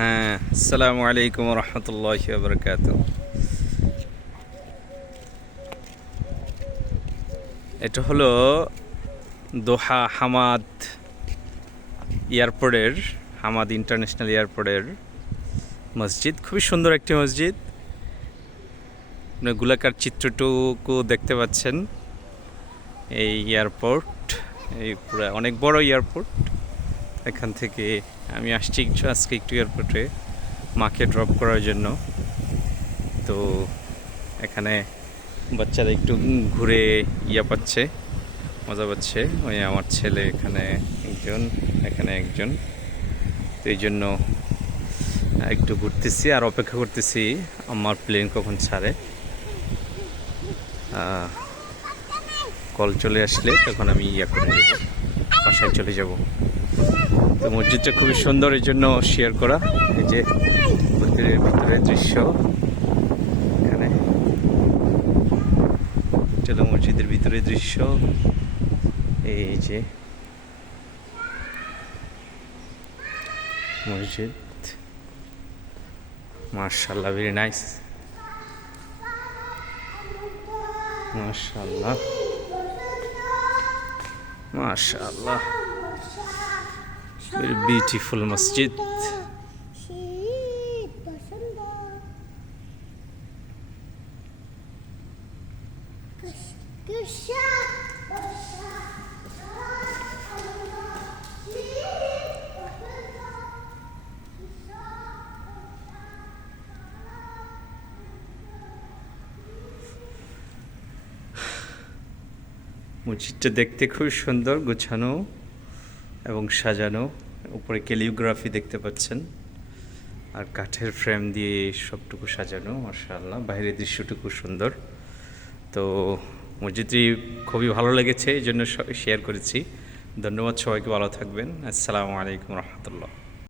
হ্যাঁ, আসসালামু আলাইকুম রহমতুল্লাহি ওয়া বারাকাতুহু। এটা হলো দোহা হামাদ এয়ারপোর্টের, হামাদ ইন্টারন্যাশনাল এয়ারপোর্টের মসজিদ। খুবই সুন্দর একটি মসজিদ। গোলাকার চিত্রটুকু দেখতে পাচ্ছেন। এই এয়ারপোর্ট, এই পুরো অনেক বড় এয়ারপোর্ট। এখান থেকে আমি আসছি আজকে একটু এয়ারপোর্টে মাকে ড্রপ করার জন্য। তো এখানে বাচ্চারা একটু ঘুরে পাচ্ছে, মজা পাচ্ছে। ওই আমার ছেলে এখানে একজন, এখানে একজন। তো এই জন্য একটু ঘুরতেছি আর অপেক্ষা করতেছি আমার প্লেন কখন ছাড়ে। কল চলে আসলে তখন আমি করে দেবো, বাসায় চলে যাব। তো মসজিদটা খুবই সুন্দর, এই জন্য শেয়ার করা। এই যে মন্দিরের ভিতরে দৃশ্য, এখানে চলো মসজিদের ভিতরে দৃশ্য। এই যে মসজিদ, মাশাআল্লাহ, ভেরি নাইস, মাশাআল্লাহ মাশাআল্লাহ, ভেরি বিউটিফুল মসজিদ। মসজিদটা দেখতে খুব সুন্দর, গোছানো এবং সাজানো। উপরে ক্যালিগ্রাফি দেখতে পাচ্ছেন, আর কাঠের ফ্রেম দিয়ে সবটুকু সাজানো। মাশাআল্লাহ, বাইরের দৃশ্যটুকু সুন্দর। তো মসজিদটি খুবই ভালো লেগেছে, এই জন্য শেয়ার করেছি। ধন্যবাদ সবাইকে, ভালো থাকবেন। আসসালামু আলাইকুম রহমতুল্লাহ।